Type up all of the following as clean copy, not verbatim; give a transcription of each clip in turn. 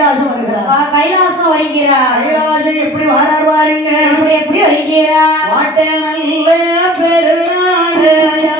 கைலாசம் வருகிறார். கைலாசம் வருகிறார். கைலாசம் எப்படி வாரார் பாருங்க. எப்படி வருகிறார். வாட்ட நல்ல பெருநாளையா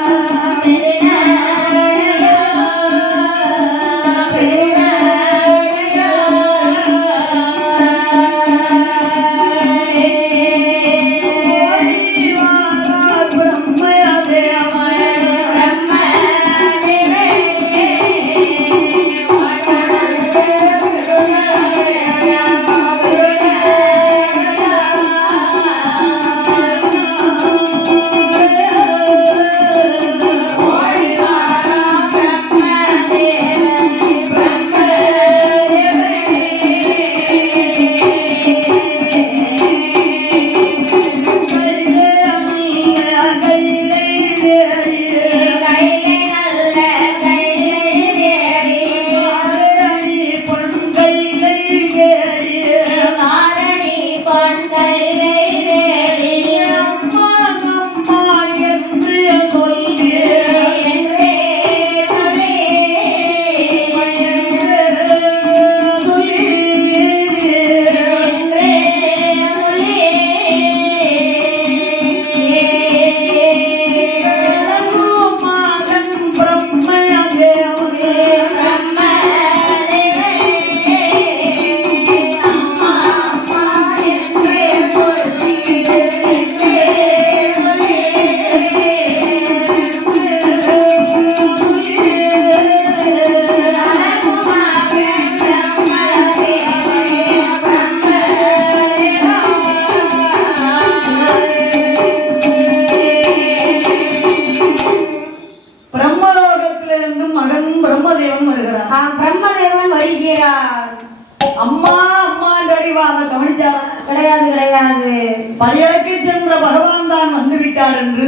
படியளக்கு சென்ற பகவான் தான் வந்துவிட்டார் என்று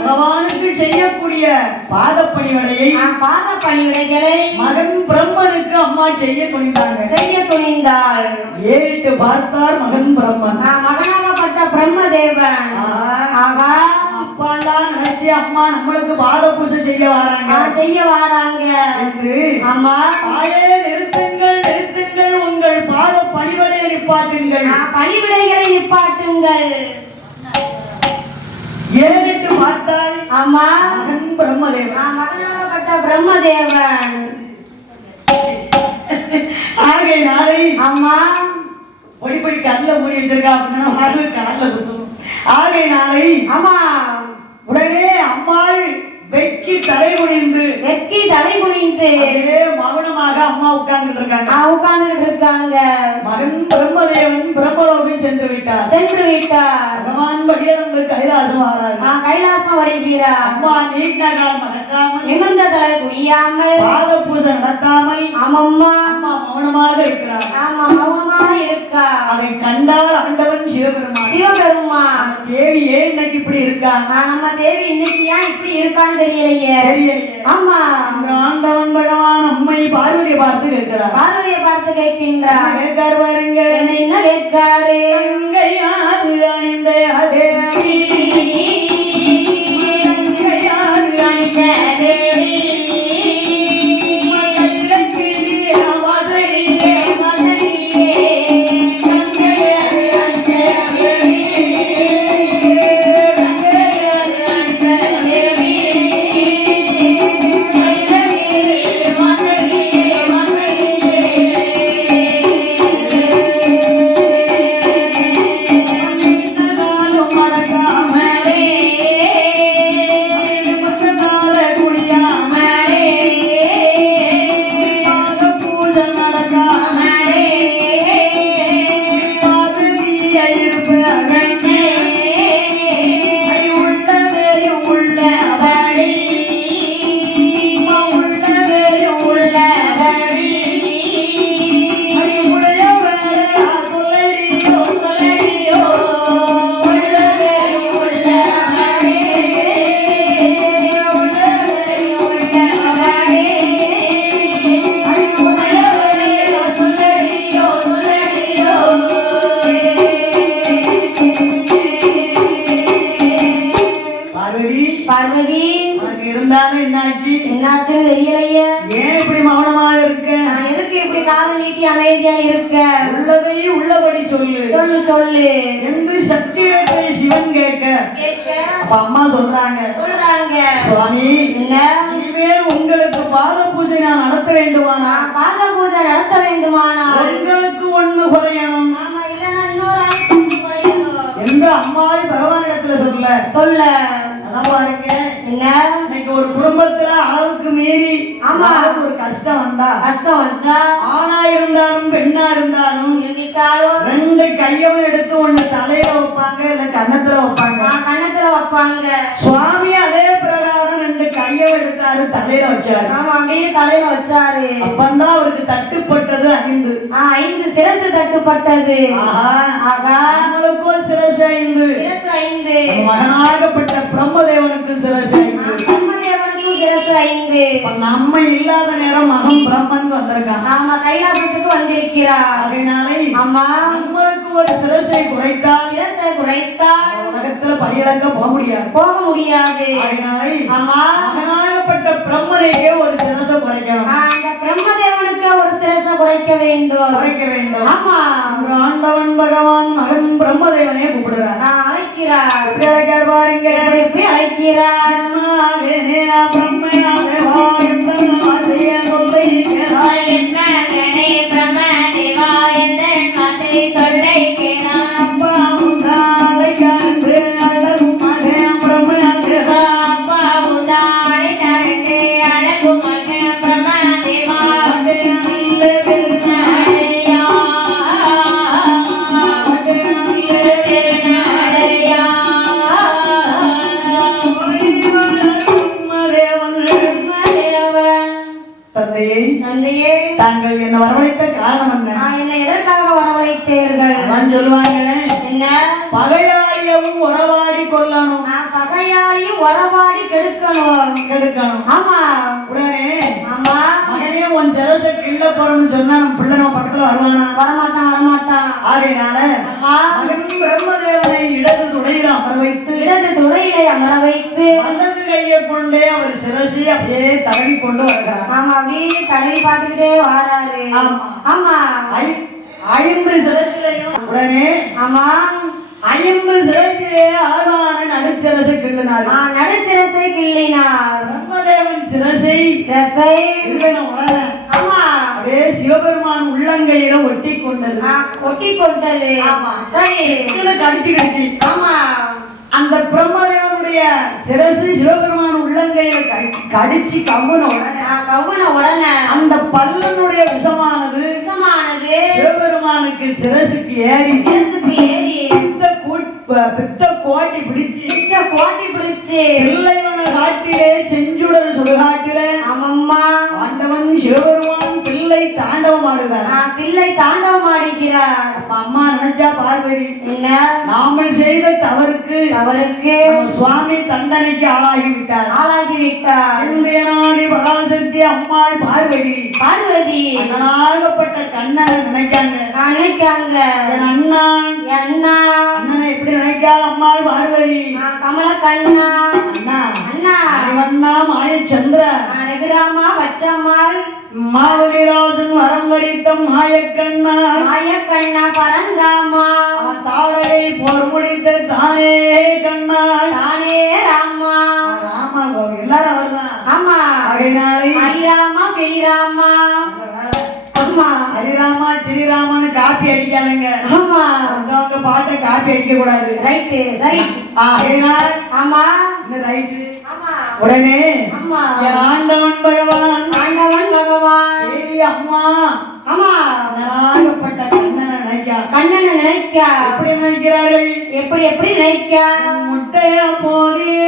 பகவானுக்கு செய்யக்கூடிய பாதப்பணிவடையை மகன் பிரம்மனுக்கு அம்மா செய்ய துணிந்தாள். ஏறிட்டு பார்த்தார் மகன் பிரம்மன். மகனாகப்பட்ட பிரம்மதேவன் அப்பாலாம் நினைச்சு அம்மா நம்மளுக்கு பாத பூஜை செய்ய வராங்க என்று அம்மா தாயே நிறுத்துங்கள் உங்கள் பாத பணிவடையை நிப்பாட்டுங்கள். ஏறிட்டு பார்த்தாள் அம்மா மகன் பிரம்மதேவன். மகனாகப்பட்ட பிரம்மதேவன் ஆகையினாலே அம்மா பொடி கல்ல மூடி வச்சிருக்கா அப்படின்னா காலில் குத்தும். ஆகையினாலே அம்மா உடனே அம்மாள் வெட்கி தலை குனிந்து மௌனமாக அம்மா உட்கார்ந்துட்டு இருக்காங்க. மகன் பிரம்மதேவன் பிரம்மலோகம் சென்று விட்டார். பகவான் படியிலிருந்து கைலாசம் வருகிறார். அம்மா நீண்ட கால் மடக்காமல் நிமிர்ந்த தலை குனியாமல் பாத பூஜை நடத்தாமல் அம்மா மௌனமாக இருக்கிறார். அதை கண்டால் ஆண்டவன் சிவபெருமான் தேவி ஏன் இன்னைக்கு இப்படி இருக்கா, நம்ம தேவி இன்னைக்கு ஏன் இப்படி இருக்கான்னு தெரியலையே. ஆமா ஆண்டவன் பகவான் அம்மை பார்வதியை பார்த்து கேட்கின்றார். கேட்காரு பாருங்க, என்ன கேட்காரு. அங்கையாது அணிந்த அதே மடக்காமலே அமைதியா இருக்க உள்ளதை உள்ளபடி சொல்லு சொல்லு சொல்லு என்று சக்தியிடத்தை சிவன் கேட்க கேட்க அப்ப அம்மா சொல்றாங்க சுவாமி என்ன இனிமேல் உங்களுக்கு பாத பூஜை நான் நடத்த வேண்டுமானா பாத பூஜை நடத்த வேண்டுமானா உங்களுக்கு ஒண்ணு குறையணும் ஆமா இல்லன்னா இன்னொரு ஆளுக்கு குறையணும் என்று அம்மாவை பகவானிடத்துல சொல்ல அதான் பாருங்க என்ன இன்னைக்கு ஒரு குடும்பத்துல அளவுக்கு மீறி ஆமா ஒரு கஷ்டம் வந்தா ஆணா இருந்தாலும் பெண்ணா இருந்தாலும் ரெண்டு கையவும் எடுத்து ஒண்ணு தலையில வைப்பாங்க இல்ல கன்னத்துல வைப்பாங்க சுவாமி அதே பிரகாரம் ரெண்டு கையவும் எடுத்தாரு தலையில வச்சாரு அப்படியே தலையில வச்சாரு அப்பந்தான் அவருக்கு தட்டுப்பட்டது 5 சிரசு தட்டுப்பட்டது நம்மளுக்கும் சிரசு 5 மகனாகப்பட்ட பிரம்மதேவனுக்கு சிரசு 5 நம்ம இல்லாத நேரம் மகன் பிரம்மன் வந்திருக்கான் ஆமா கைலாசத்துக்கு வந்திருக்கிறார் அதனாலே ஆமா நம்மளுக்கு ஒரு சிரசை குறைத்தால் உலகத்துல படியிழக்க போக முடியாது அதனாலே ஆமா மகனாகப்பட்ட பிரம்மனுக்கே ஒரு சிரசை குறைக்கணும் அந்த பிரம்மதேவனுக்கு ஒரு சிரசை குறைக்க வேண்டும் ஆமா ஆண்டவன் பகவான் மகன் பிரம்மதேவனே கூப்பிடுறார் அழைக்கிறார் எப்படி அழைக்கிறார் பாருங்க எப்படி அழைக்கிறார் பிரம்மதேவா எந்தன் வார்த்தையை சொல்லை மகனே பிரம்மதேவா எந்தன் வார்த்தை சொல்லை கேளாய் அப்பா உந்தாளை கண்டு அழகு மகன் பிரம்மதேவா அப்பா உந்தாளை கண்டு அழகு மகன் பிரம்மதேவா தந்தையே தாங்கள் என்ன வரவழைத்த காரணம் என்ன எதற்காக வரவழைத்தீர்கள் அதான் சொல்லுவாங்க என்ன பகையாளியவும் உறவாடி கொள்ளணும் பகையாளியும் உறவாடி கெடுக்கணும் ஆமா உடனே ஆமா மகனே உன் சிரச கிள்ள போறோம்னு சொன்னா நம்ம பிள்ளை நம்ம பக்கத்துல வருவானா வரமாட்டான் ஆகையினால மகன் பிரம்மதேவனை இடது துடையில அமர வைத்து வலது கையை கொண்டே அவர் சிரசி அப்படியே தடவி கொண்டு வருகிறார் ஆமா அப்படியே தடவி பார்த்துக்கிட்டே வாராரு ஆமா 5 சிரசிலையும் உடனே ஆமா 5 சிரசிலே அழகான நடுச்சிரசை கிள்ளினார் பிரம்மதேவன் சிரசை ஆமா அப்படியே சிவபெருமான் உள்ளங்கையில ஒட்டி கொண்டது சரி கடிச்சு ஆமா அந்த பிரம்மதேவனுடைய சிரசு சிவபெருமான் உள்ளங்கையில கடிச்சு கவ்வுன உடனே அந்த பல்லனுடைய விஷமானது சிவபெருமானுக்கு சிரசுக்கு ஏறி பித்த கோட்டி பிடிச்சு பிள்ளைவன காட்டிலே செஞ்சுடர் சுடுகாட்டிலே ஆண்டவன் சிவபெருமான் பிள்ளை தாண்டவம் ஆடுகிறார் அப்ப அம்மா நினைச்சா பார்வதி என்ன நாமல் செய்த தவறுக்கு சுவாமி தண்டனைக்கு ஆளாகிவிட்டார் இந்தியநாதி பராசக்தி அம்மாள் பார்வதி அண்ணனாகப்பட்ட கண்ணனை நினைக்காங்க என் அண்ணனை எப்படி நினைக்காள் அம்மாள் பார்வதி கமல கண்ணா அண்ணா அண்ணா மாயச்சந்திர ரகுராமா பச்சம்மாள் மாவலிராசன் வரம் வரித்த மாயக்கண்ணா பரந்தாமா தாடகை போர் முடித்த தானே கண்ணா ராமா எல்லாரும் அவர்தான் ஆமா ஹரிராமா பெரிராமா ஆமா ஹரிராமா ஸ்ரீராமான்னு காப்பி அடிக்காதுங்க ஆமா அவங்க பாட்டை காப்பி அடிக்க கூடாது ரைட்டு சரி ஆமா ரைட்டு உடனே என் ஆண்டவன் பகவான் தேவி அம்மா நாகப்பட்ட கண்ணனை நினைக்கா எப்படி நினைக்கிறார்கள் எப்படி நினைக்கா முட்டைய போதே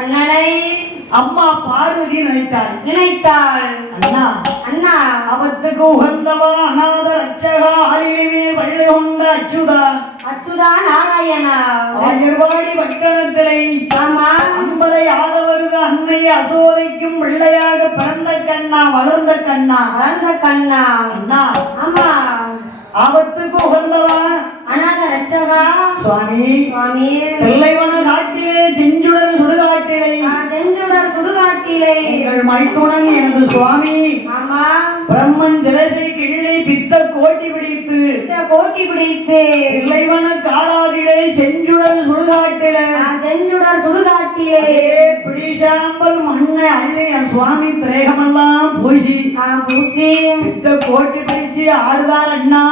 கண்ணனை அம்மா பார்வதி நினைத்தாள். அண்ணா அண்ணா அவத்துக்கு உகந்தவா அநாத ரட்சகா ஆலிலே வள்ளி கொண்ட அச்சுதா நாராயணா ஆயர்வாடி பட்டணத்திலே ஆமா அம்பலை ஆதவருக அன்னை அசோதைக்கும் பிள்ளையாக பிறந்த கண்ணா வளர்ந்த கண்ணா அண்ணா ஆமா அவத்துக்கு உகந்தவா அநாத ரட்சகா சுவாமி தில்லைவன காட்டிலே செஞ்சுடர் சுடுகாட்டிலே எங்கள் மைத்துடன் எனது சுவாமி ஆமா பிரம்மன் சிரசை கிள்ளை பித்த கோட்டி பிடித்து தில்லைவன காடாதிலே செஞ்சுடர் சுடுகாட்டிலே பிடிசாம்பல் மண்ணை அள்ளி என் சுவாமி திரேகமெல்லாம் பூசி பித்த கோட்டி பிடிச்சு ஆடுதார் அண்ணா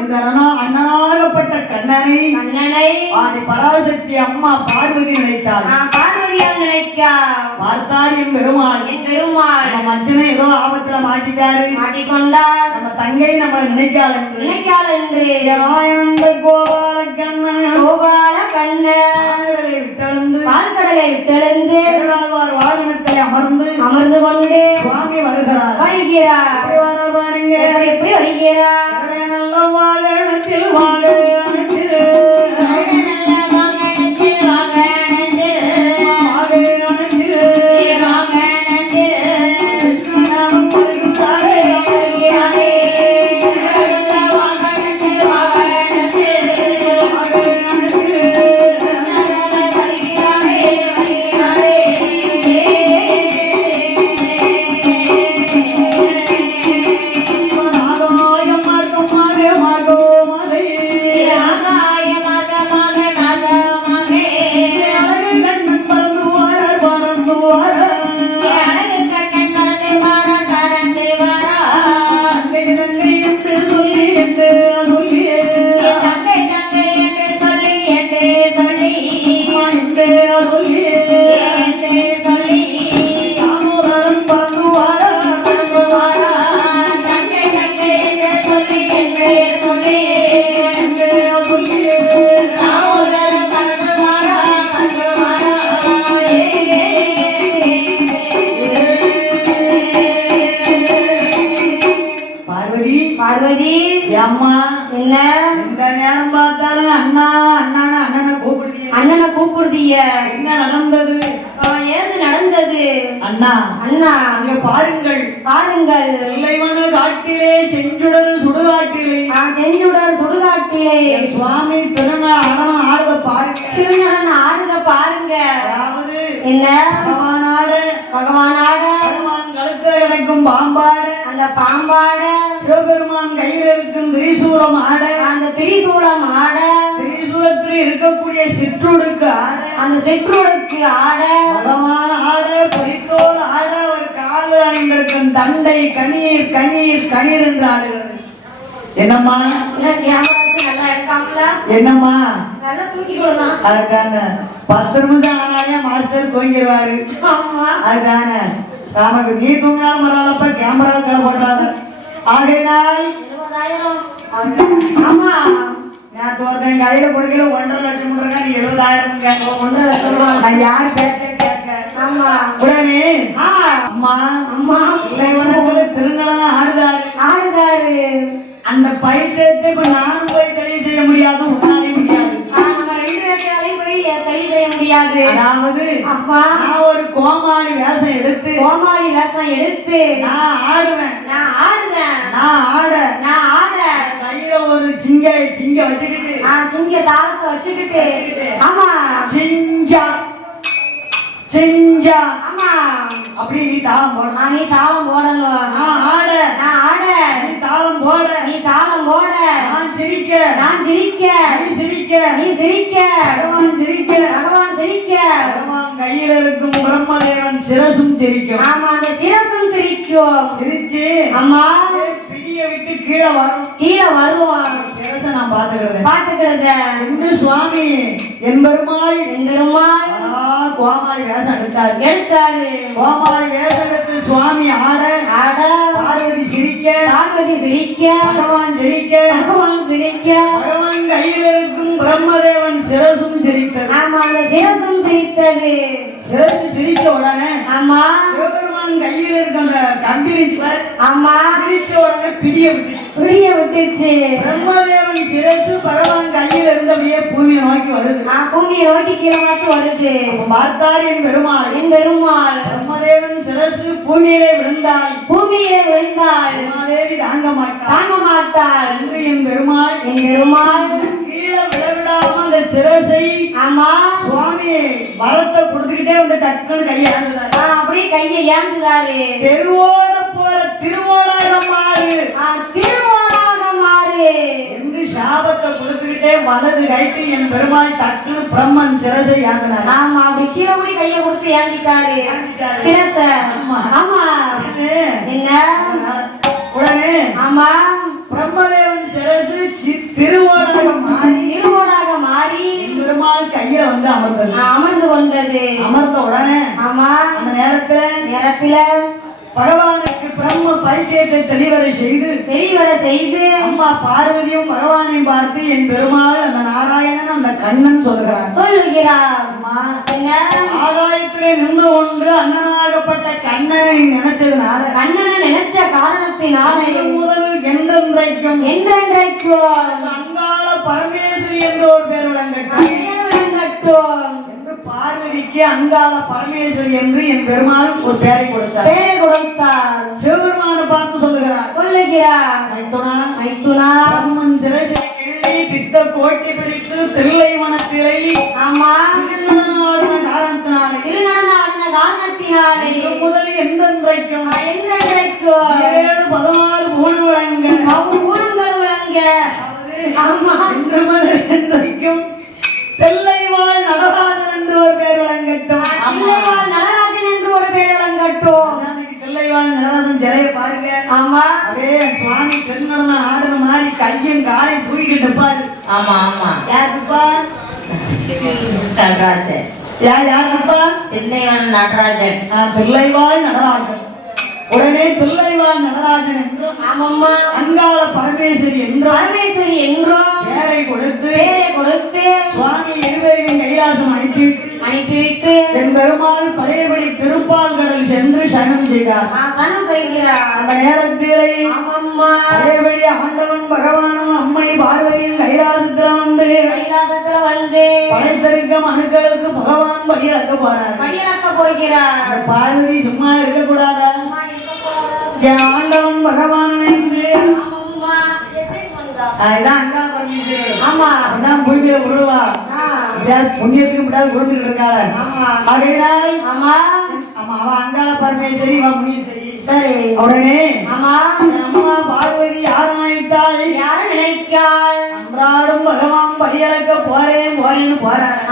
இந்த அண்ணனாகப்பட்ட கண்ணனை ஆதி பராசக்தி அம்மா பார்வதி நினைத்தாள். பார்த்தார் என் பெருமாள் நம்ம மச்சனை ஏதோ ஆபத்துல மாட்டிக்கொண்டார். நம்ம தங்கை நம்மளை நினைக்காள் என்று நாயனந்த கோபால கண்ணன் பால்கடலை விட்டெழுந்து வாகனத்தில் அமர்ந்து கொண்டு சுவாமி வருகிறார். எப்படி வருகிறார்? நல்ல வாகனத்தில் பார்வதி அம்மா என்ன எந்த நேரம் பார்த்தாலும் அண்ணனை கூப்பிடுதிய என்ன நடந்தது? ஏது நடந்தது? அண்ணா அங்க பாருங்கள் தில்லைவன காட்டிலே செஞ்சுடர் சுடுகாட்டிலே சுவாமி திருநடனம் ஆடுத பாருங்க. அதாவது என்ன பகவானாட கழுத்துல கிடக்கும் பாம்பாடு அந்த சிவபெருமான் கையில் இருக்கும் திரிசூலம் திரிசூலத்தில் இருக்கக்கூடிய சிற்றுடுக்கு அந்த சிற்றுடுக்கு பகவான் பரித்தோல் அவர் காலில் அணிந்திருக்கும் தண்டை கணீர் என்று ஆடுகிறது. என்னம்மா அதுதான 10 நிமிஷம் ஆனாலே மாஸ்டர் தூங்கிடுவாரு. அதுதான நமக்கு நீ தூங்கினாலும் பரவாயில்லப்ப கேமரா கிளப்படாத. ஆகையினால் நேற்று ஒருத்தன் கையில கொடுக்கல 1.5 லட்சம் நீ 70,000 நான் யாரு கேட்க உடனே அம்மா இளைவனத்துல திருநடனம் ஆடுதாரு. அந்த பைத்தியத்தை இப்ப நானும் போய் தெளிவு செய்ய முடியாது, உன்னாலே முடியாது. அதாவது நான் ஒரு கோமாளி வேஷம் எடுத்து நான் ஆடுவேன். கையில ஒரு சிங்க வச்சுக்கிட்டு தாளத்தை வச்சுக்கிட்டு சிஞ்சா அப்படி நீ தாளம் போடணும். நான் ஆட நீ தாளம் போட நான் சிரிக்க நீ சிரிக்க பகவான் சிரிக்க பகவான் கையில் இருக்கும் பிரம்மதேவன் சிரசும் சிரிக்கும். அந்த சிரசும் சிரிச்சு அம்மா பிடிய விட்டு கீழே வரும். சிரச நான் பாத்துக்கிடுது என்று சுவாமி என் பெருமாள் கோமாளி வேஷம் எடுத்தாரு. கோமாளி வேஷம் எடுத்து சுவாமி ஆட பார்வதி சிரிக்க பகவான் சிரிக்க பகவான் கையில் இருக்கும் பிரம்மதேவன் சிரசும் சிரித்தது. சிரசு சிரிச்ச உடனே சிவபெருமான் கையில் இருக்க அந்த கம்பிரிச்சு பாரு சிரிச்ச உடனே பிடிய விட்டுச்சு. பிரம்மதேவன் சிரசு பகவான் கையில் இருந்தபடியே பூமியை நோக்கி வருது. கீழே வருது. பார்த்தார் என் பெருமாள் பிரம்மதேவன் சிரசு பூமியிலே விழுந்தாள். பிரம்மாதேவி தாங்க மாட்டாள் என்று என் பெருமாள் கீழே விழவிடாம அந்த சிரசை சுவாமி வரத்தை கொடுத்துக்கிட்டே வந்து டக்குன்னு கையை ஏந்துதாரு. தெருவோட போற திருவோடாக மாறு என்று சாபத்தை கொடுத்துக்கிட்டே வலது கைட்டு என் பெருமாள் டக்குன்னு பிரம்மன் சிரசை ஏந்தினார். அப்படி கீழே கூட கையை கொடுத்து ஏந்திட்டாரு சிரச. உடனே பிரம்மதேவன் சிரசு திருவோடாக மாறி பெருமாள் கையில வந்து அமர்ந்து அமர்ந்த உடனே அந்த நேரத்துல பகவானுக்கு பிரம்ம பரிச்சயத்தை தெளிவரை செய்து அம்மா பார்வதியும் பகவானையும் பார்த்து என் பெருமாள் அந்த நாராயணன் அந்த கண்ணன் சொல்லுகிறார். ஆகாயத்திலே நின்று கொண்டு அண்ணனாகப்பட்ட கண்ணனை நினைச்ச காரணத்தினால முதல் என்றென்றைக்கும் அங்காள பரமேஸ்வரி என்ற ஒரு பேர் விளங்கட்டும் என்று பார்வதிக்கு அங்காள பரமேஸ்வரி என்று என் பெருமாள் ஒரு பேரை கொடுத்தார். சிவபெருமானை பார்த்து சொல்லுகிறார். பிரம்மன் சிரசை கிள்ளி பித்த கோட்டி பிடித்து தில்லை வனத்திலே திருநடன காரணத்தினாலே முதல் என்றென்றைக்கும் 7-16 ஊனங்கள் விளங்க என்றைக்கும் தெல்லைவாழ் நடராஜன் என்று ஒரு பேர் விளங்கட்டும். தெல்லைவாழ் நடராஜன் சிலையை பாருங்க. அப்படியே சுவாமி திருநடனம் ஆடுன மாதிரி கையும் காலையும் தூக்கிட்டு பாரு. யாருப்பா நடராஜன்? யாருப்பா? தில்லைவாழ் நடராஜன். உடனே தில்லைவாழ் நடராஜன் என்றும் அங்காள பரமேஸ்வரி என்றும் பேரை கொடுத்து சுவாமி இருவரையும் கைலாசம் அனுப்பிவிட்டு என் பெருமாள் பழையபடி திருப்பால் கடல் சென்று சனம் செய்தார். அந்த நேரத்திலே பழையபடி ஆண்டவன் பகவானும் அம்மை பார்வதியும் கைலாசத்துல வந்து படைத்திருக்க மனுக்களுக்கு பகவான் படியளக்க போகிறார். பார்வதி சும்மா இருக்க கூடாதா? ஆண்டவன் பகவான் நினைத்து அங்காள பரமேஸ்வரர் பூமியில உருவா புண்ணியத்துக்கு விடாது உருண்டுகிட்டு இருக்காள. ஆகையினால் அவ அங்காள பரமேஸ்வரி இவ முனீஸ்வரி. உடனே அம்மா பார்வதி யாரை நினைத்தாள்? அன்றாடும் பகவான் படியளக்க போறேன்னு போறாரு.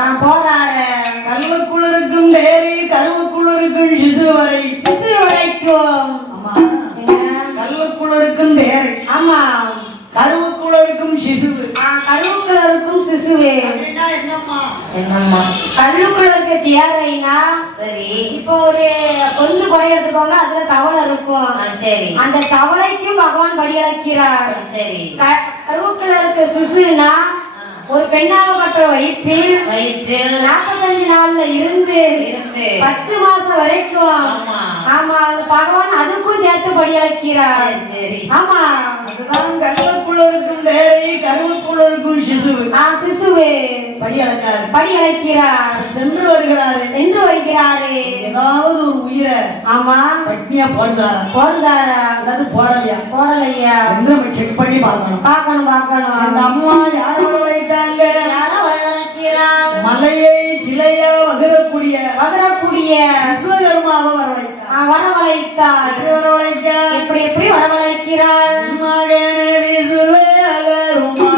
கல்லுக்குள் இருக்கும் தேரி கருவுக்குள் இருக்கும் சிசு வரைக்கும் கல்லுக்குள் இருக்கும் தேரை கருவுக்குள்ள இருக்கும் சிசுவே என்னம்மா கல்லுக்குள்ள இருக்க தேரைனா சரி. இப்போ ஒரு பொந்து கொடை எடுத்துக்கோங்க, அதுல தவளை இருக்கும். சரி. அந்த தவளைக்கும் பகவான் படியளக்கிறார். சரி. கருவுக்குள்ள இருக்க சிசுனா ஒரு பெண்ணாகப்பட்ட வயிற்றில் 45 நாள்ல இருந்து 10 மாசம் வரைக்கும் பகவான் அதுக்கும் சேர்த்து படியளக்கிறார். ஆமா, அதுதான் கல்லுக்குள்ள இருக்கும் தேரை கருவுக்குள்ள இருக்கும் சிசுவே படியளக்கிறார். சென்று வருகிறாரு. ஏதாவது ஒரு உயிரை பட்னியா போடுதாரா அல்லது போடலையா என்று நம்ம செக் பண்ணி பார்க்கணும். அந்த அம்மா யார வரவழைத்தாங்க? மலையை சிலையா வகரக்கூடிய விஸ்வகர்மாவை வரவழைத்தார். எப்படி வரவழைக்கிறார்? மகனே விஸ்வகர்மா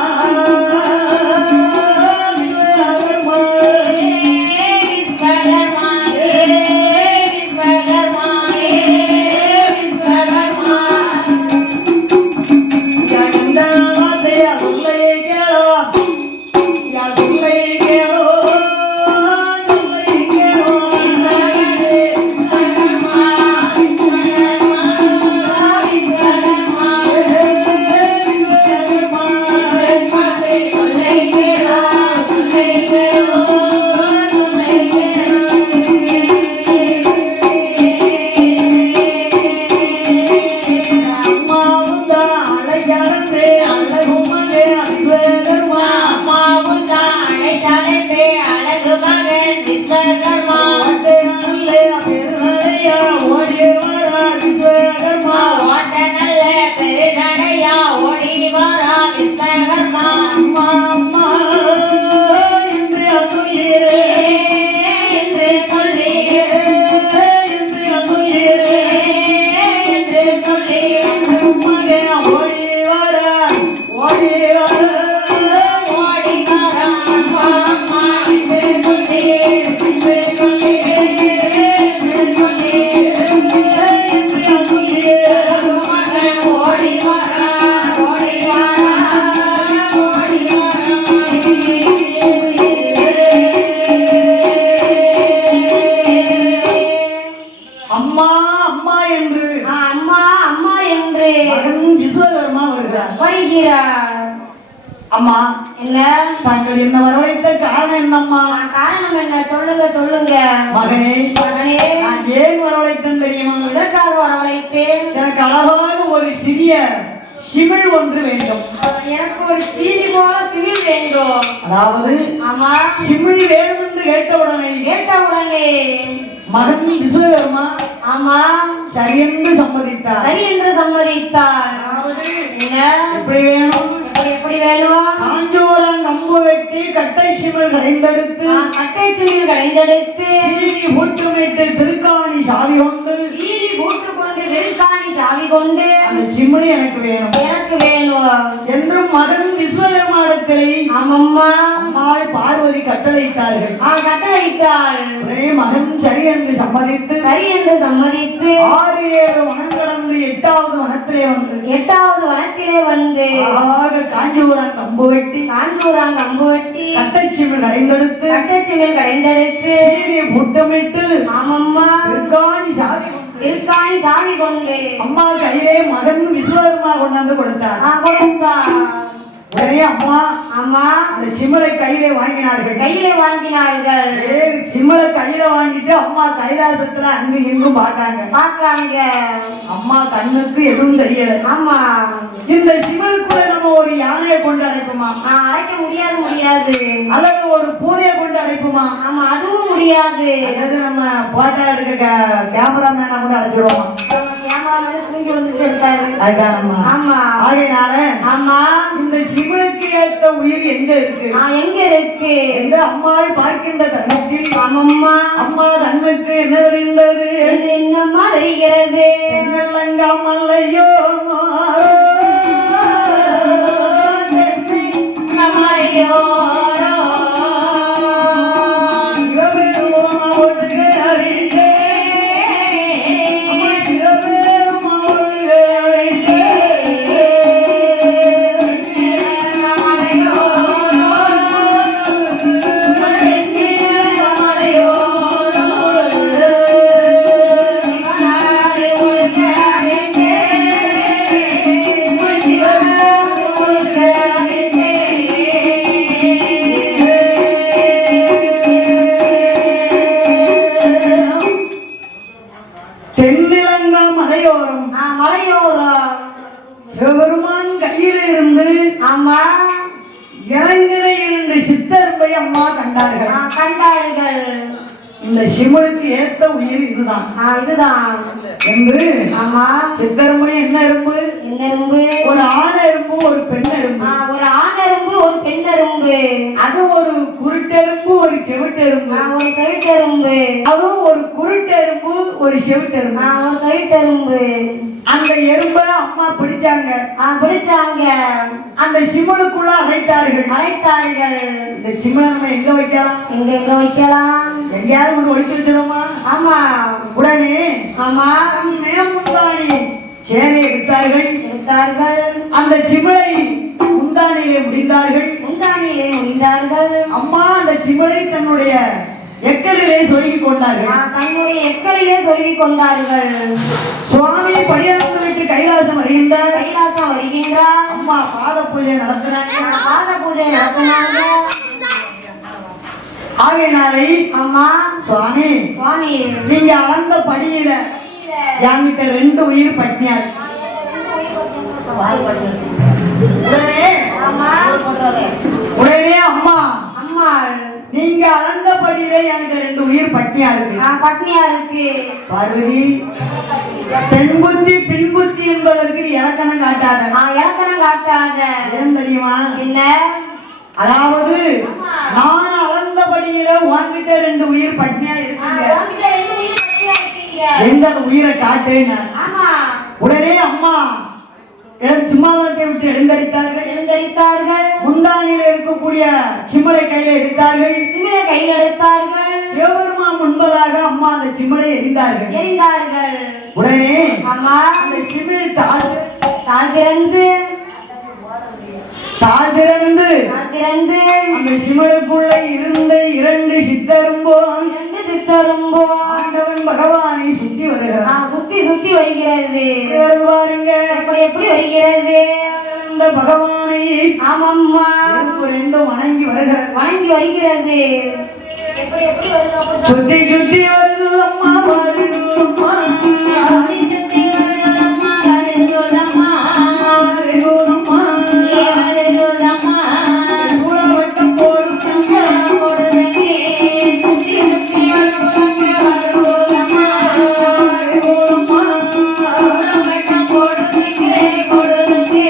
வந்து மகன் விஸ்வகர்மா வருகிறார். அம்மா என்ன தாங்கள் என்ன வரவழைத்த காரணம் என்னம்மா? காரணம் என்ன? சொல்லுங்க சொல்லுங்க. மகனே மகனே, நான் ஏன் வரவழைத்தேன் தெரியுமா? எதற்காக வரவழைத்தேன்? எனக்கு அழகாக ஒரு சிறிய சிமிழ் ஒன்று வேண்டும். எனக்கு ஒரு சீனி போல சிவில் வேண்டும். அதாவது ஆமா, சிமிழ் வேணும் என்று கேட்டவுடனே மகன் விஸ்வகர்மா ஆமா சரி என்று சம்மதித்தார். சரி என்று சம்மதித்தார். அதாவது என்ன எப்படி வேணும்? எப்படி வேணும்? காஞ்சோரம் கம்பு வெட்டி கட்டை சிமிழ் கடைந்தெடுத்து கட்டை சிமிழ் கடைந்தெடுத்து சீனி பூட்டுமிட்டு திருக்காணி சாவி கொண்டு சீனி பூட்டு கொண்டு திருக்காணி சாவி கொண்டு அந்த சிமிழ் எனக்கு வேணும் என்றும் மகன் விஸ்வகர்மாடத்திலே ஆமம்மா அம்மாள் பார்வதி கட்டளையிட்டார்கள். கட்டளையிட்டாள். உடனே மகன் சரி என்று சம்மதித்து 6-7 வனம் கடந்து 8வது வனத்திலே வந்து காஞ்சூராங் கம்பு வெட்டி கட்டை சிமிழ் கடைந்தெடுத்து சீனி புட்டமிட்டு திருக்காணி சாவி கொண்டு அம்மா கையிலே மகன் விஸ்வகர்மா கொண்டாந்து கொடுத்தார். உடனே அம்மா அந்த சிமிழை கையிலே வாங்கினார்கள். சிமிழை கையில வாங்கிட்டு அம்மா கைலாசத்துல அங்க இங்கும் பார்க்காங்க. அம்மா கண்ணுக்கு எதுவும் தெரியல. இந்த சிமிழுக்குள்ள நம்ம ஒரு யானையை கொண்டு அடைப்போமா? அடைக்க முடியாது. அல்லது ஒரு பூனையை கொண்டு அடைப்போமா? அதுவும் முடியாது. அல்லது நம்ம போட்டோ எடுக்க கேமராமேனா கொண்டு அடைச்சிருவோமா? இந்த சிமிழுக்கு ஏத்த உயிர் எங்க இருக்கு என்று அம்மாவை பார்க்கின்ற தருணத்தில் அம்மா கண்ணுக்கு என்ன தெரிந்தது? என்னம்மா தெரிகிறது? மல்லையோ சிவபெருமான் கையில இருந்து இறங்குற 2 சித்தரும்பை அம்மா கண்டார்கள். இந்த சிமிழுக்கு ஏத்த உயிர் இதுதான் என்று சித்தரும்பை என்ன எறும்பு? ஒரு ஆண எறும்பு ஒரு பெண் எறும்பு. அது ஒரு குருட்டெரும்பு ஒரு செவிட்டெரும்பு. அதுவும் ஒரு குருட்டெரும்பு ஒரு செவிட்டெரும்பு. அந்த எறும்பை அம்மா பிடிச்சாங்க. அந்த சிமிழுக்குள்ள அடைத்தார்கள். இந்த சிமிழை நம்ம எங்க வைக்கலாம்? எங்கேயாவது கொண்டு ஒழிச்சு வச்சிருமா? உடனே முந்தாணி சேனை எடுத்தார்கள். அந்த சிமிழை முந்தானிலே முடிந்தார்கள். அம்மா அந்த சிமிழை தன்னுடைய எக்கலிலே சொருகிக் கொண்டார்கள். சுவாமி படியாந்து விட்டு கைலாசம் வருகின்றார். அம்மா பாத பூஜை நடத்தினாங்க. ஆகையினாலே சுவாமி நீங்க அளந்த படியில என்கிட்ட 2 உயிர் பட்னியா இருக்கு. உடனே அம்மா நீங்க அளந்த படியில என்கிட்ட 2 உயிர் பட்னியா இருக்கு. பார்வதி, பெண் புத்தி பின் புத்தி என்பதற்கு இலக்கணம் காட்டாத. ஏன் தெரியுமா? என்ன? அதாவது நான் அளந்தபடியில உன்கிட்ட 2 உயிர் பட்னியா இருக்குங்க. எந்த உயிரை காட்டுன்னு. உடனே அம்மா சிம்மாதனத்தை விட்டு எழுந்தரித்தார்கள். முந்தானியில இருக்கக்கூடிய சிமிழை கையில எடுத்தார்கள். சிவபெருமான் முன்பதாக அம்மா அந்த சிமிழை எரிந்தார்கள். உடனே அந்த சிமிழ் தாழ்திறந்து அந்த சிமிழுக்குள்ள இருந்த 2 சித்தரும்போ ஆண்டவன் பகவானை சுத்தி சுத்தி வருகிறது. வருது பாருங்க. எப்படி எப்படி வருகிறது? இந்த பகவானை ஆமம்மா ரெண்டும் வணங்கி வருகிறது. வணங்கி வருகிறது. எப்படி எப்படி வருது? சுத்தி சுத்தி வருது அம்மா வருதும்மா. சுத்தி சுத்தி வருகுதம்மா வருகுதம்மா வருதும்மா. வருகுதம்மா சூழவட்டம் போடுதம்மா போடுதே. சுத்தி சுத்தி வருகுதம்மா வருகுதம்மா வருதும்மா. வட்டம் போடுதே போடுதே.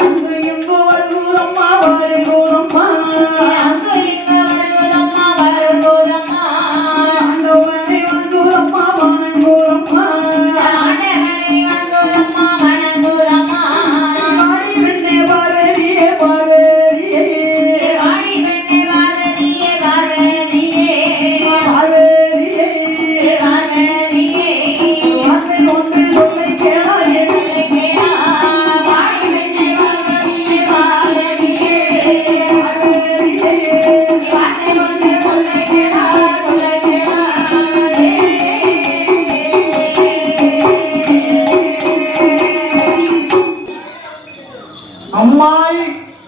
அங்கு இங்கு வருதும்மா வருதும்மா. அங்கு இங்கு வருகுதம்மா வருகுதம்மா ஆண்டவனை வணங்குதம்மா வணங்குதம்மா. ஆண்டவனை வணங்குதம்மா வணங்குதம்மா. வாடி வெண்ணே பார்வதியே பார்வதியே. வாடி வெண்ணே பார்வதியே பார்வதியே பார்வதியே. பார்வதியே வார்த்தை ஒன்று சொல்லை கேளாயே. சொல்லை கேளா. வாடி வெண்ணே பார்வதியே பார்வதியே பார்வதியே. வார்த்தை ஒன்று சொல்லை கேளா சொல்லை கேளா. அம்மாள்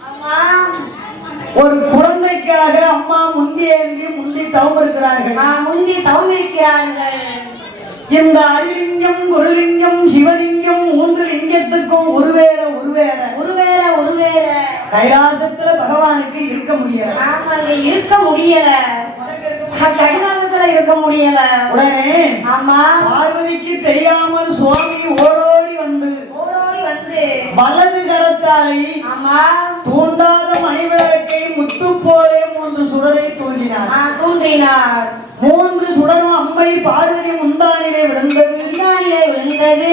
அம்மா ஒரு குழந்தைக்காக அம்மா முந்தி தவம் இருக்கிறார்கள். முந்தி தவம் இருக்கிறார்கள். இந்த அரிலிங்கம் குருலிங்கம் சிவலிங்கம் 3 லிங்கத்துக்கும் ஒருவேற ஒருவேற ஒருவேற கைலாசத்துல பகவானுக்கு இருக்க முடியல. நாம அங்க இருக்க முடியல. கைலாசத்துல இருக்க முடியல. உடனே ஆமா பார்வதிக்கு தெரியாமல் சுவாமி ஓடோடி வந்து ஓடோடி வந்து வலது கரத்தாலை ஆமா தூண்டாத மணிவிளக்கை முத்து போலே 3 சுடரை தூண்டினார். தூண்டினார். 3 சுடரும் அம்மை பார்வதி முந்தானிலே விழுந்தது. முந்தானிலே விழுந்தது.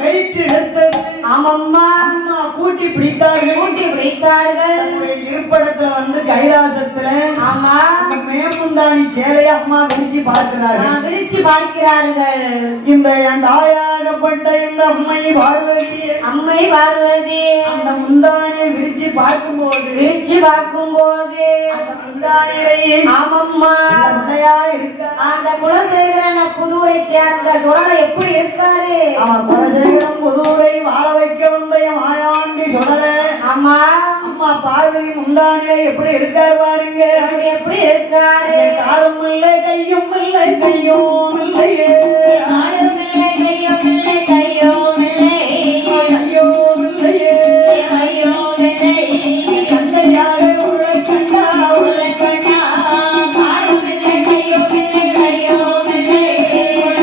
கயிற்று எடுத்தது. ஆமம்மா அம்மா கூட்டி பிடித்தார்கள். கூட்டி பிடித்தார்கள். தன்னுடைய இருப்பிடத்துல வந்து கைலாசத்துல ஆமா அந்த மேமுந்தானி சேலையை அம்மா விரிச்சு பார்க்கிறார்கள். விரிச்சு பார்க்கிறார்கள். இந்த என் தாயாகப்பட்ட இந்த அம்மை பார்வதி அம்மை பார்வதி அந்த முந்தானியை விரிச்சு பார்க்கும் போது அந்த முந்தானியை ஆமம்மா பிள்ளையா இருக்க அந்த குலசேகரன் புதூரை சேர்ந்த சுடலை எப்படி இருக்காரு? அவன் குலசேகரம் புதூரை வாழ வைக்க வந்த மாயாண்டி சுடல. ஆமா அம்மா பார்வதி முந்தானியை எப்படி இருக்காரு பாருங்க. எப்படி இருக்காரு? காலும் இல்லை கையும் இல்லை கையும் இல்லையே. காலும் இல்லை கையும் இல்லை கையும் இல்லை கையும் இல்லையே. கையும் இல்லை தந்தையாக உள்ள கண்டா உள்ள கண்டா. காலும் இல்லை கையும் இல்லை கையும் இல்லை கையும்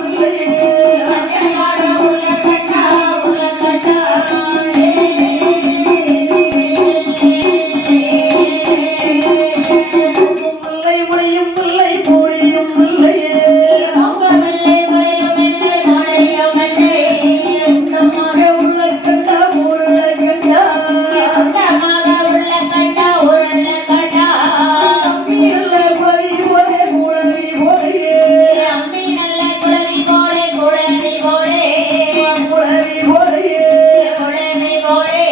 இல்லையே. காலும் உள்ள கண்டா உள்ள கண்டா. இல்லை முளையும் இல்லை பூரியும் இல்லையே. மொங்கும் இல்லை முளையும் இல்லை முளையும் இல்லை சொந்தமாக உள்ள கண்டா ஊருல கண்டா. சொந்தமாக உள்ள கண்டா உருள கண்டா. அம்மி இல்ல குழவி போலே குழவி போலையே. அம்மி நல்ல குழவி போலே குழவி போலே குழவி போலையே. குழவி போலே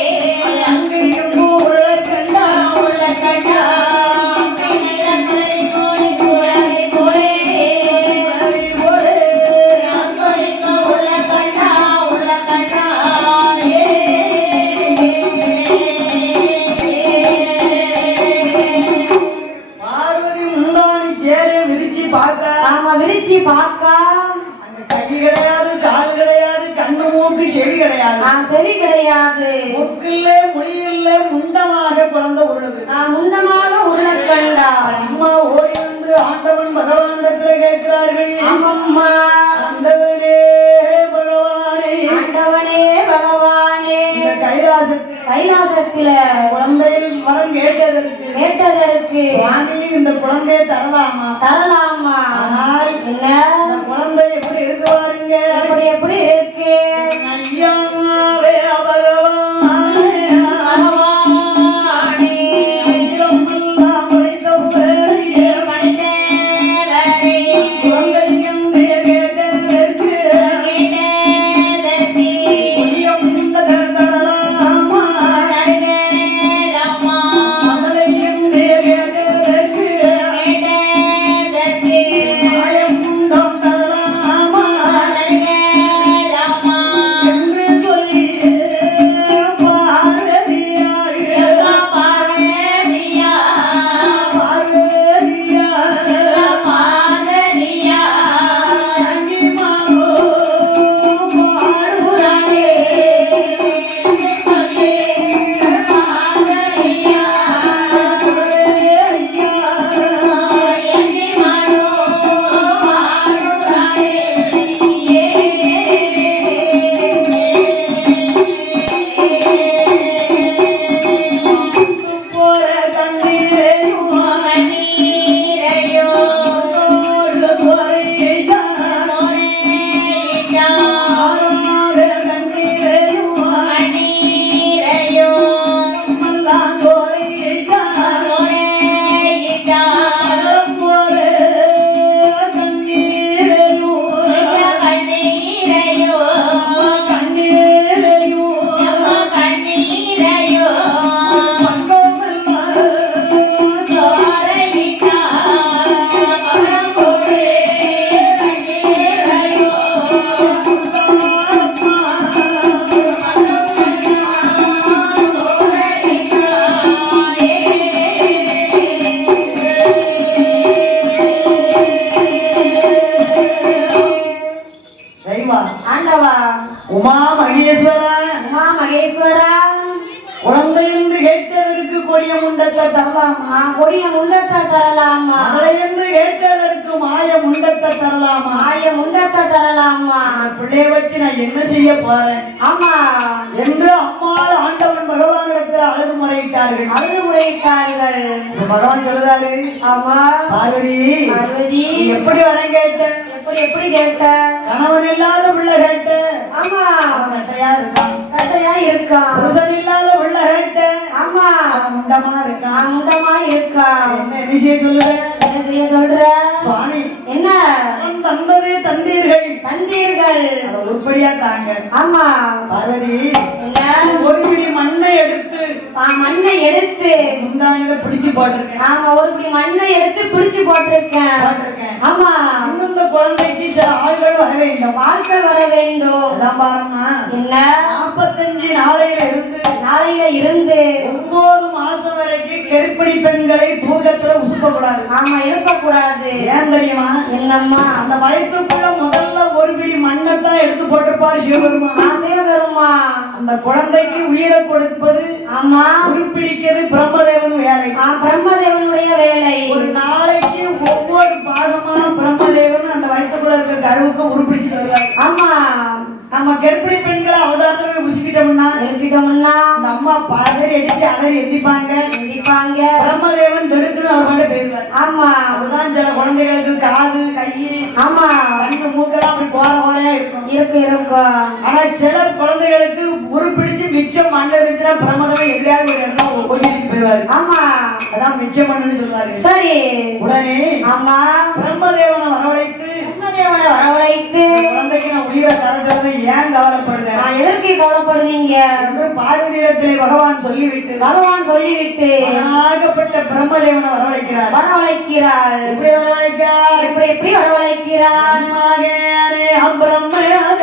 அங்கேயும் ஊருல கண்டா உருள கண்டா. அம்மி நல்ல குழவி போலே குழவி போலே குழவி போலே. அங்கோ இங்கோ உள்ள கண்டா உள்ள கண்டா. பார்வதி முந்தாணி சேரை விரிச்சு பார்க்க ஆமா விரிச்சு பார்க்க அங்க கை கிடையாது கால் கிடையாது கண்ணு மூக்கு செவி கிடையாது. செவி கிடையாது. மூக்கு இல்ல மொழி இல்ல முண்டமாக குழந்தை உருளுது. முண்டமாக உருளை கண்டாள். அம்மா ஓடி வந்து ஆண்டவன் பகவானிடத்துல கேட்கிறார்கள். ஆமம்மா ஆண்டவனே பகவானே ஆண்டவனே பகவானே இந்த கைலாசத்தில குழந்தையில் வரம் கேட்டதற்கு சுவாமி இந்த குழந்தையை தரலாமா? தரலாமா? ஆனால் என்ன இந்த குழந்தை எப்படி இருக்கு பாருங்க. எப்படி எப்படி இருக்கு? ஐயாவே பகவானே பகவானே ஐயமெல்லாம் படைத்தவரே படைத்தவரே குழந்தை என்று கேட்டதற்கு கேட்டதற்கு ஐயம் தரலாமா? தருகலாமா. மகளை என்று கேட்டதற்கு கேட்டதற்கு முண்டத்தை தரலாமா? கொடிய முண்டத்தை தரலாமா? அதனை என்று கேட்டதற்கு மாய முண்டத்தை தரலாமா? மாய முண்டத்தை தரலாமா? அந்த பிள்ளைய வச்சு நான் என்ன செய்ய போறேன் ஆமா என்று அம்மாள் ஆண்டவன் பகவானிடத்தில் அழுது முறையிட்டார்கள். அழுது முறையிட்டார்கள். பகவான் சொல்றாரு, ஆமா பார்வதி பார்வதி நீ எப்படி வரம் கேட்ட? எப்படி கேட்ட? கணவன் இல்லாத பிள்ளை கேட்ட, ஆமா அவன் கட்டையா இருக்கான். கட்டையா இருக்கான். புருஷன் இல்லாத பிள்ளை கேட்ட, ஆமா அவன் முண்டமா இருக்கான். முண்டமா இருக்கான். என்ன செய்ய சொல்லுவேன்? என்ன செய்ய சொல்ற? சுவாமி என்ன கடன் தந்ததே தந்தீர்கள், தந்தீர்கள், அதை உருப்படியா தாங்க. ஆமா பார்வதி என்ன ஒரு பிடி மண்ணை எடுத்து மண்ணை எடுத்து முந்தானில பிடிச்சு போட்டிருக்கேன். ஆமா ஒரு பிடி மண்ணை எடுத்து பிடிச்சு போட்டிருக்கேன். ஆமா இன்னும் இந்த குழந்தைக்கு சில ஆள்கள் வர வேண்டும், வாழ்க்கை வர வேண்டும். அதான் பாருமா என்ன 45 நாளையில இருந்து 9 மாசம் வரைக்கும் கர்ப்பிணி பெண்களை தூக்கத்துல உசுப்ப கூடாது. ஆமா இருக்கக்கூடாது. ஏன் தெரியுமா? என்னம்மா அந்த வயிற்றுக்குள்ள முதல்ல ஒரு பிடி மண்ணை தான் எடுத்து போட்டிருப்பாரு சிவபெருமா. சிவபெருமா அந்த குழந்தைக்கு உயிரை கொடுப்பது, ஆமா உருப்பிடிக்கிறது பிரம்மதேவன் வேலை. பிரம்மதேவனுடைய வேலை. ஒரு நாளைக்கு ஒவ்வொரு பாகமா பிரம்மதேவன் அந்த வயிற்றுக்குள்ள இருக்க கருவுக்கு உருப்பிடிச்சிட்டு வருவாரு. ஆமா நம்ம கர்ப்பிணி பெண்களை அவதாரத்துல போய் உசுக்கிட்டோம்னா அந்த அம்மா பாதறி அடிச்சு அலறி எந்திப்பாங்க. பிரம்மதேவன் தடுக்கணும் அவர் மேல போயிருவார். ஆமா அதுதான் சில குழந்தைகளுக்கு காது கை ஆமா கண்ணு மூக்கெல்லாம் அப்படி கோரையா இருக்கும். இருக்கும். ஆனா சில குழந்தைகளுக்கு உருப்பிடிச்சு மிச்சம் மண் இருந்துச்சுன்னா பிரம்மதேவன் எதிராக ஒரு இடத்துல ஓட்டிட்டு போயிருவாரு. ஆமா அதான் மிச்சம் மண்ணுன்னு சொல்லுவாரு. சரி உடனே ஆமா பிரம்மதேவனை வரவழைத்து குழந்தைக்கு நான் உயிரை தரஞ்சது ஏன் கவலைப்படுது, எதற்கு கவலைப்படுதீங்க என்று பார்வதியிடத்திலே பகவான் சொல்லிவிட்டு மகனாகப்பட்ட பிரம்மதேவனை வரவழைக்கிறார். எப்படி வரவழைக்கிறார்? எப்படி வரவழைக்கிறார்? மகனே பிரம்மதேவ